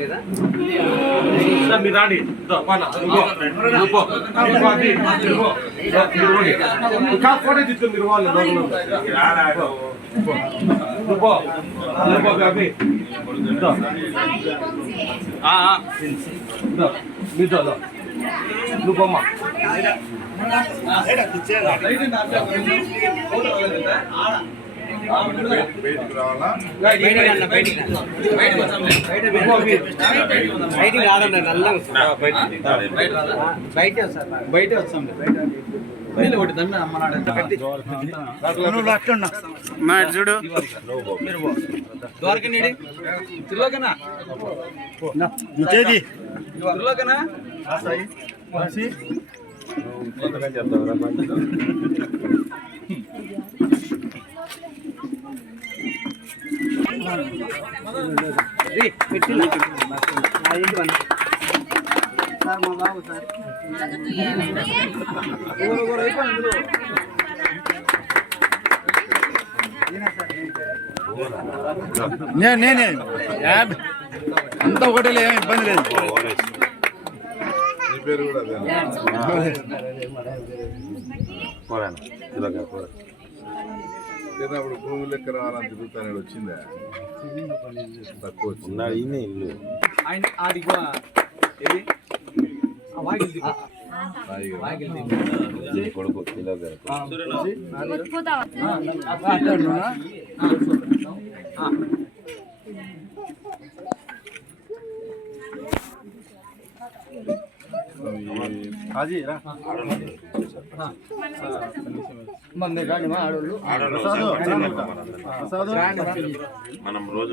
లేదా మీరు రాండి ఫోటో తీసుకుని మీరు వాళ్ళు నువ్వమ్మా బయటికి రావాలా బయటికి రావడం బయటే వస్తాం చూడు ద్వారకనేడి తిరులోకనా తిరులోకనా సార్ మా బాబు సార్ నేనే అంతా ఒకటే ఏమి ఇబ్బంది లేదు. నీ పేరు కూడా అప్పుడు భూమి లెక్క రావాలని తిరుగుతాను వచ్చిందా తక్కువ వచ్చిందా ఇల్లు కొడుకు మనం రోజు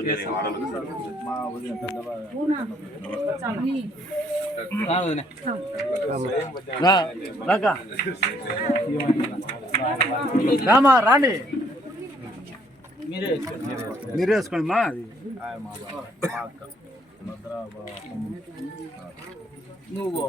రామా రాండి మీరే వేసుకోండి మా అది నువ్వు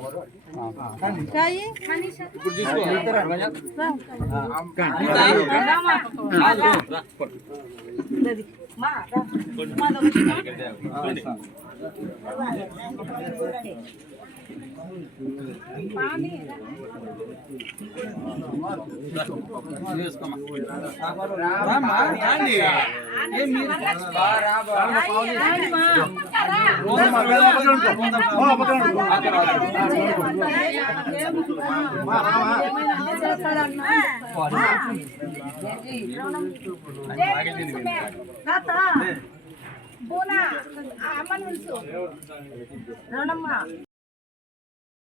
బోనా అమ్మని పిలుసు రణమ్మ